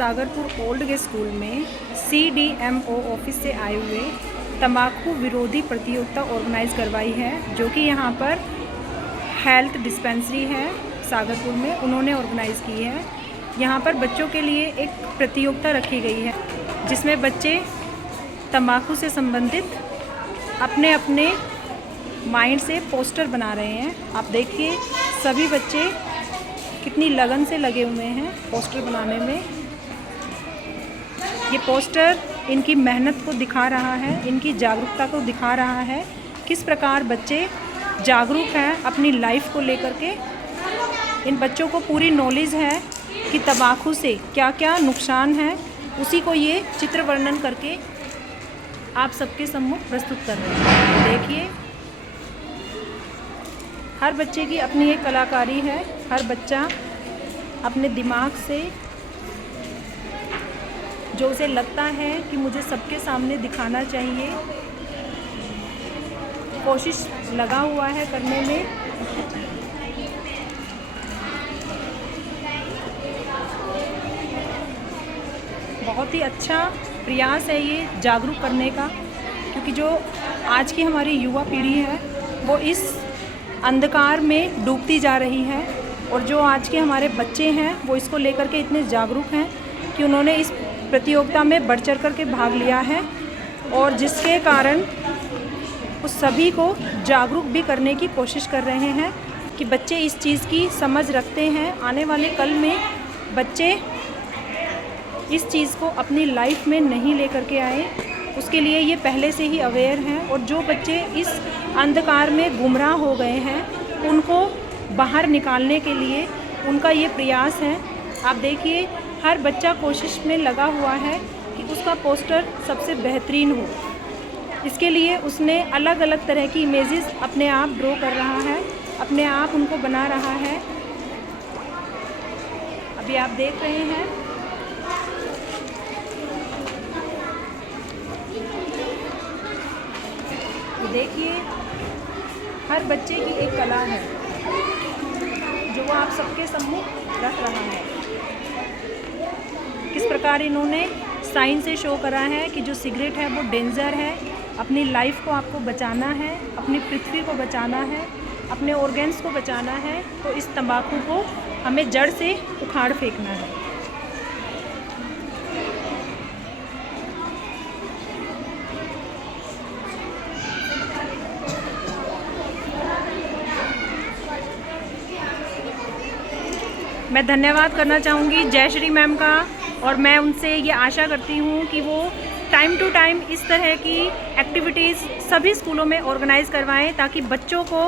Sagarpur old गे school में CDMO office से आए हुए तंबाकू विरोधी प्रतियोगिता ऑर्गेनाइज करवाई है, जो कि यहाँ पर हेल्थ डिस्पेंसरी है सागरपुर में, उन्होंने ऑर्गेनाइज़ की है। यहाँ पर बच्चों के लिए एक प्रतियोगिता रखी गई है जिसमें बच्चे तंबाकू से संबंधित अपने अपने माइंड से पोस्टर बना रहे हैं। आप देखिए सभी बच्चे कितनी लगन से लगे हुए हैं पोस्टर बनाने में। ये पोस्टर इनकी मेहनत को दिखा रहा है, इनकी जागरूकता को दिखा रहा है, किस प्रकार बच्चे जागरूक हैं अपनी लाइफ को लेकर के। इन बच्चों को पूरी नॉलेज है कि तंबाकू से क्या क्या नुकसान है, उसी को ये चित्र वर्णन करके आप सबके सम्मुख प्रस्तुत कर रहे हैं। देखिए हर बच्चे की अपनी एक कलाकारी है, हर बच्चा अपने दिमाग से जो उसे लगता है कि मुझे सबके सामने दिखाना चाहिए, कोशिश लगा हुआ है करने में। बहुत ही अच्छा प्रयास है ये जागरूक करने का, क्योंकि जो आज की हमारी युवा पीढ़ी है वो इस अंधकार में डूबती जा रही है, और जो आज के हमारे बच्चे हैं वो इसको लेकर के इतने जागरूक हैं कि उन्होंने इस प्रतियोगिता में बढ़ चढ़ कर के भाग लिया है, और जिसके कारण उस सभी को जागरूक भी करने की कोशिश कर रहे हैं कि बच्चे इस चीज़ की समझ रखते हैं। आने वाले कल में बच्चे इस चीज़ को अपनी लाइफ में नहीं लेकर के आए, उसके लिए ये पहले से ही अवेयर हैं। और जो बच्चे इस अंधकार में गुमराह हो गए हैं उनको बाहर निकालने के लिए उनका ये प्रयास है। आप देखिए हर बच्चा कोशिश में लगा हुआ है कि उसका पोस्टर सबसे बेहतरीन हो। इसके लिए उसने अलग अलग तरह की इमेजेस अपने आप ड्रॉ कर रहा है, अपने आप उनको बना रहा है। अभी आप देख रहे हैं देखिए हर बच्चे की एक कला है जो वो आप सबके सम्मुख रख रहा है। किस प्रकार इन्होंने साइंस से शो करा है कि जो सिगरेट है वो डेंजर है, अपनी लाइफ को आपको बचाना है, अपनी पृथ्वी को बचाना है, अपने ऑर्गन्स को बचाना है, तो इस तंबाकू को हमें जड़ से उखाड़ फेंकना है। मैं धन्यवाद करना चाहूँगी जयश्री मैम का, और मैं उनसे ये आशा करती हूँ कि वो टाइम टू टाइम इस तरह की एक्टिविटीज़ सभी स्कूलों में ऑर्गेनाइज़ करवाएं, ताकि बच्चों को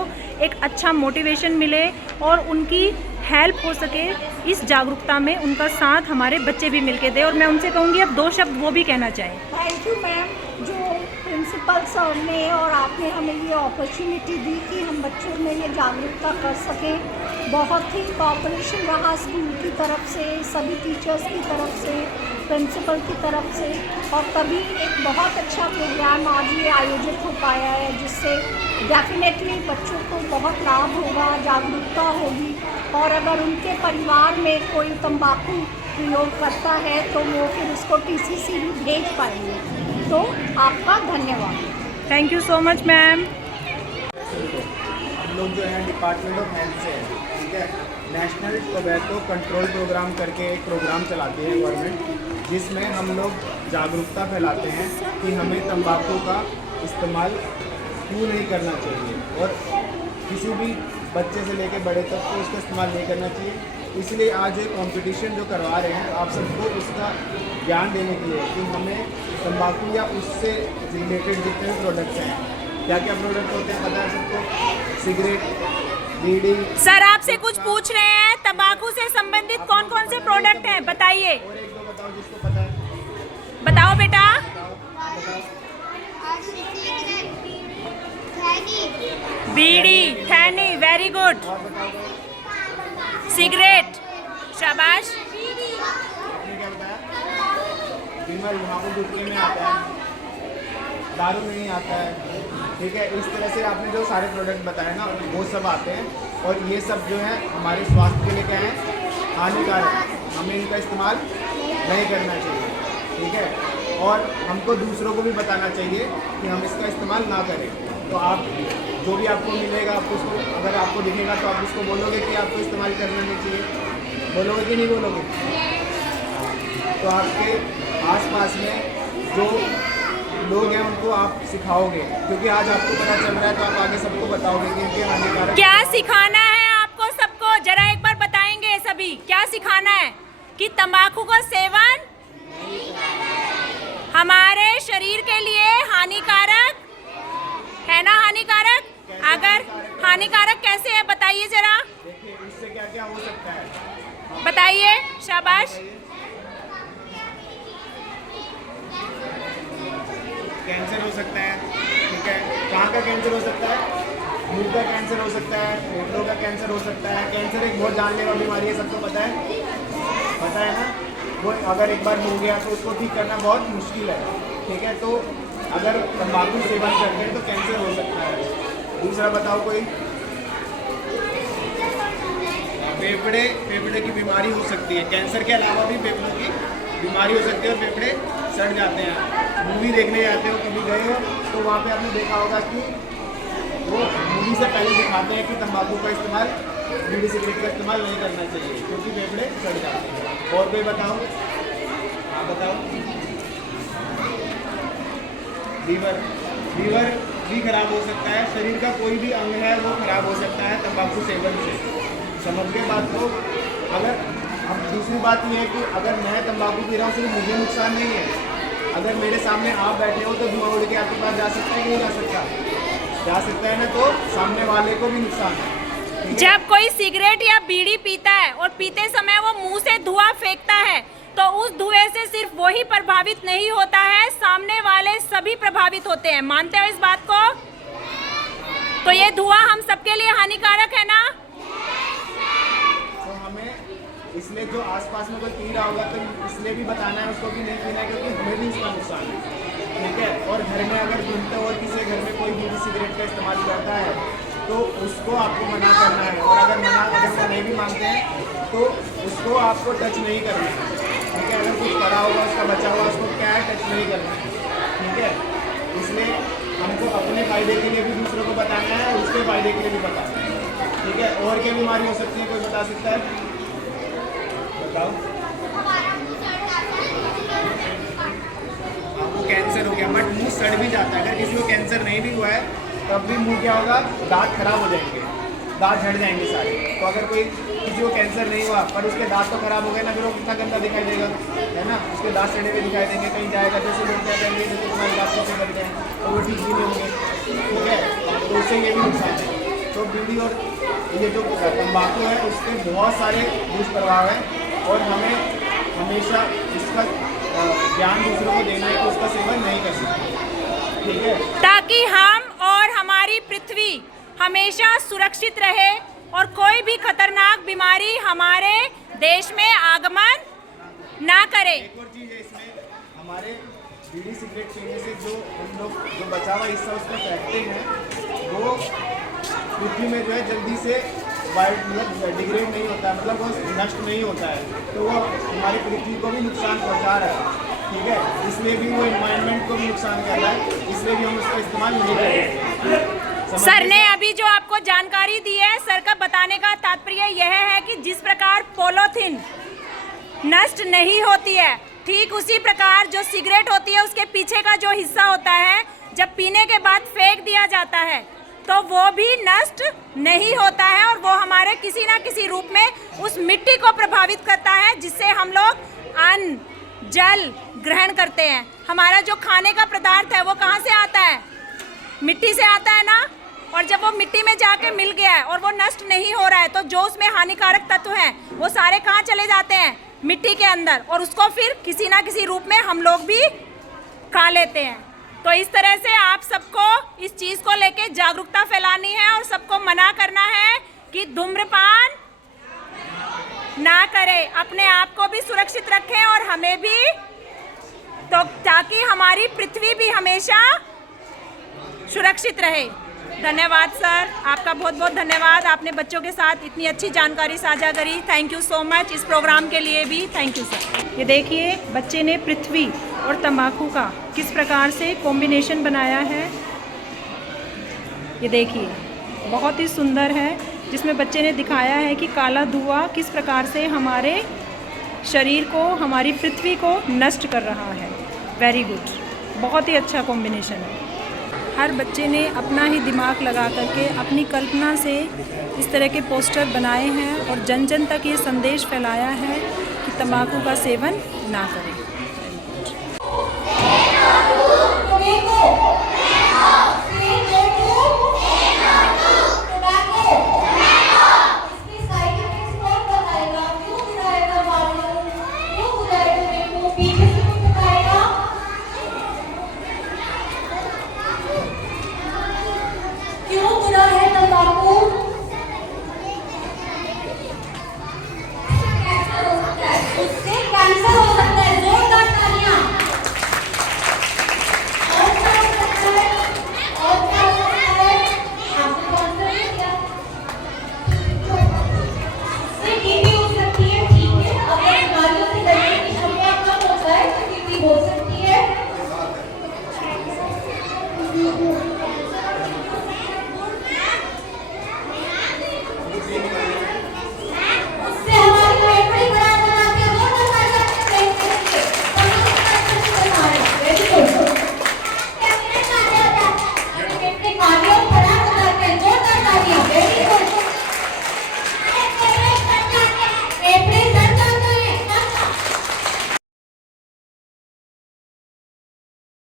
एक अच्छा मोटिवेशन मिले और उनकी हेल्प हो सके इस जागरूकता में। उनका साथ हमारे बच्चे भी मिलके दें। और मैं उनसे कहूँगी अब 2 शब्द वो भी कहना चाहें। थैंक यू मैम, जो प्रिंसिपल सर ने और आपने हमें ये अपॉर्चुनिटी दी कि हम बच्चों में ये जागरूकता कर सकें। बहुत ही कोऑपरेशन रहा स्कूल की तरफ से, सभी टीचर्स की तरफ से, प्रिंसिपल की तरफ से, और तभी एक बहुत अच्छा प्रोग्राम आज ये आयोजित हो पाया है, जिससे डेफिनेटली बच्चों को बहुत लाभ होगा, जागरूकता होगी। और अगर उनके परिवार में कोई तंबाकू प्रयोग करता है तो वो फिर उसको TCC भी भेज पाएंगे। तो आपका धन्यवाद। Thank you so much ma'am. हम लोग जो है डिपार्टमेंट ऑफ हेल्थ से हैं, ठीक है। नेशनल टोबैको कंट्रोल प्रोग्राम करके एक प्रोग्राम चलाते हैं गवर्नमेंट, जिसमें हम लोग जागरूकता फैलाते हैं कि हमें तंबाकू का इस्तेमाल क्यों नहीं करना चाहिए, और किसी भी बच्चे से लेकर बड़े तक को इसका इस्तेमाल नहीं करना चाहिए। इसलिए आज एक कंपटीशन जो करवा रहे हैं आप सबको उसका ज्ञान देने के लिए कि हमें तंबाकू या उससे रिलेटेड जितने प्रोडक्ट्स हैं, क्या क्या प्रोडक्ट होते हैं पता है सबको। सिगरेट, बीड़ी। सर आपसे कुछ पूछ रहे हैं, तंबाकू से संबंधित कौन कौन से प्रोडक्ट हैं बताइए। और एक दो बताओ जिसको पता है। बताओ बेटा। बीड़ी, थैनी, वेरी गुड। सिगरेट, शाबाश। आपने क्या बताया? बीमर घुमाऊ गुटके में आता है, दारू में नहीं आता है, ठीक है। इस तरह से आपने जो सारे प्रोडक्ट बताए ना वो सब आते हैं, और ये सब जो है हमारे स्वास्थ्य के लिए क्या है, हानिकारक। हमें इनका इस्तेमाल नहीं करना चाहिए, ठीक है। और हमको दूसरों को भी बताना चाहिए कि हम इसका इस्तेमाल ना करें। तो आप जो भी आपको मिलेगा, आप उसको, अगर आपको दिखेगा तो आप उसको बोलोगे कि आपको इस्तेमाल करना नहीं चाहिए, बोलोगे कि नहीं बोलोगे? तो आपके आसपास में जो लोग हैं उनको आप सिखाओगे, क्योंकि आज आपको पता चल रहा है तो आप आगे सबको बताओगे कि इनके हानिकारक। क्या सिखाना है आपको सबको, जरा एक बार बताएंगे सभी, क्या सिखाना है? कि तंबाकू का सेवन हमारे शरीर के लिए हानिकारक है ना? हानिकारक, अगर हानिकारक कैसे है बताइए जरा, देखिए इससे क्या क्या हो सकता है, बताइए, शाबाश। कैंसर हो सकता है, ठीक है। कहाँ का कैंसर हो सकता है? मुंह का कैंसर हो सकता है, फेफड़ों का कैंसर हो सकता है। कैंसर एक बहुत जानलेवा बीमारी है, सबको पता है ना। वो अगर एक बार हो गया तो उसको ठीक करना बहुत मुश्किल है, ठीक है। तो अगर तंबाकू सेवन करते हैं तो कैंसर हो सकता है। दूसरा बताओ कोई? फेफड़े की बीमारी हो सकती है। कैंसर के अलावा भी फेफड़ों की बीमारी हो सकती है और फेफड़े सड़ जाते हैं। मूवी देखने जाते हो, कभी गए हो तो वहाँ पे आपने देखा होगा कि वो मूवी से पहले दिखाते हैं कि तंबाकू का इस्तेमाल, बीड़ी सिगरेट का इस्तेमाल नहीं करना चाहिए क्योंकि फेफड़े सड़ जाते हैं। और कोई बताओ? हाँ बताओ। लीवर भी खराब हो सकता है। शरीर का कोई भी अंग है वो खराब हो सकता है तंबाकू सेवन से। समझ गए बात को? अगर अब दूसरी बात यह है कि अगर मैं तंबाकू पी रहा हूँ सिर्फ मुझे नुकसान नहीं है, अगर मेरे सामने आप बैठे हो तो धुआं उड़ के आपके पास जा सकता है कि नहीं जा सकता? जा सकता है ना, तो सामने वाले को भी नुकसान है। जब कोई सिगरेट या बीड़ी पीता है और पीते समय वो मुंह से धुआं फेंकता है तो उस धुएं से सिर्फ वही प्रभावित नहीं होता है, सामने वाले सभी प्रभावित होते हैं। मानते हो इस बात को? तो ये धुआं हम सबके लिए हानिकारक है ना? तो हमें इसलिए जो आसपास में कोई पी रहा होगा तो इसलिए भी बताना है उसको कि नहीं पीना है, क्योंकि हमें भी इसका नुकसान है, ठीक है। और घर में अगर घूमते हो और किसी घर में कोई बीड़ी सिगरेट का इस्तेमाल करता है तो उसको आपको मना करना है। और अगर वो नहीं भी मानते हैं तो उसको आपको टच नहीं करना है, ठीक है। अगर कुछ पड़ा होगा उसका बचा हुआ उसको क्या है, टच नहीं करना है, ठीक है। इसलिए हमको अपने फ़ायदे के लिए भी दूसरों को बताना है और उसके फ़ायदे के लिए भी बताना है, ठीक है। और क्या बीमारी हो सकती है, कोई बता सकता है? बताओ। आपको कैंसर हो गया बट मुंह सड़ भी जाता है। अगर किसी को कैंसर नहीं भी हुआ है तब भी मुंह क्या होगा, दांत खराब हो जाएंगे, दांत झड़ जाएंगे सारे। तो अगर कोई किसी को कैंसर नहीं हुआ पर उसके दांत तो खराब हो गए ना, फिर वो कितना गंदा दिखाई देगा, है ना। उसके दांत सड़े हुए दिखाई देंगे, कहीं जाएगा जैसे लोग क्या कहेंगे जैसे तुम्हारे दांत कैसे बन गए, तो वो ठीक भी नहीं होंगे, ठीक है। तो उससे ये भी नुकसान है। तो बीड़ी और ये जो तम्बाकू है उसके बहुत सारे दुष्प्रभाव हैं और हमें हमेशा इसका ज्ञान दूसरों को देना है कि उसका सेवन नहीं कर सकते, ठीक है, ताकि हम और हमारी पृथ्वी हमेशा सुरक्षित रहे और कोई भी खतरनाक बीमारी हमारे देश में आगमन ना करे। एक और चीज़ है इसमें, हमारे बीड़ी सिगरेट पीने से जो हम लोग जो बचा हुआ हिस्सा उसका फेंकते हैं वो पृथ्वी में जो है जल्दी से मतलब डिग्रेड नहीं होता है, मतलब वो नष्ट नहीं होता है, तो वो हमारी पृथ्वी को भी नुकसान पहुंचा रहा है, ठीक है। इसलिए भी वो एनवायरनमेंट को भी नुकसान कर रहा है, इसलिए भी हम उसका इस्तेमाल नहीं करेंगे। सर ने अभी जो आपको जानकारी दी है, सर का बताने का तात्पर्य यह है कि जिस प्रकार पॉलीथीन नष्ट नहीं होती है, ठीक उसी प्रकार जो सिगरेट होती है उसके पीछे का जो हिस्सा होता है जब पीने के बाद फेंक दिया जाता है तो वो भी नष्ट नहीं होता है और वो हमारे किसी ना किसी रूप में उस मिट्टी को प्रभावित करता है जिससे हम लोग अन्न, जल ग्रहण करते हैं। हमारा जो खाने का पदार्थ है वो कहाँ से आता है? मिट्टी से आता है ना। और जब वो मिट्टी में जाके मिल गया है और वो नष्ट नहीं हो रहा है तो जो उसमें हानिकारक तत्व हैं वो सारे कहाँ चले जाते हैं? मिट्टी के अंदर, और उसको फिर किसी ना किसी रूप में हम लोग भी खा लेते हैं। तो इस तरह से आप सबको इस चीज़ को लेके जागरूकता फैलानी है और सबको मना करना है कि धूम्रपान ना करें, अपने आप को भी सुरक्षित रखें और हमें भी, तो ताकि हमारी पृथ्वी भी हमेशा सुरक्षित रहे। धन्यवाद सर, आपका बहुत बहुत धन्यवाद। आपने बच्चों के साथ इतनी अच्छी जानकारी साझा करी। Thank you so much. इस प्रोग्राम के लिए भी थैंक यू सर। ये देखिए बच्चे ने पृथ्वी और तंबाकू का किस प्रकार से कॉम्बिनेशन बनाया है। ये देखिए बहुत ही सुंदर है, जिसमें बच्चे ने दिखाया है कि काला धुआं किस प्रकार से हमारे शरीर को, हमारी पृथ्वी को नष्ट कर रहा है। वेरी गुड, बहुत ही अच्छा कॉम्बिनेशन है। हर बच्चे ने अपना ही दिमाग लगा करके अपनी कल्पना से इस तरह के पोस्टर बनाए हैं और जन जन तक ये संदेश फैलाया है कि तंबाकू का सेवन ना करें।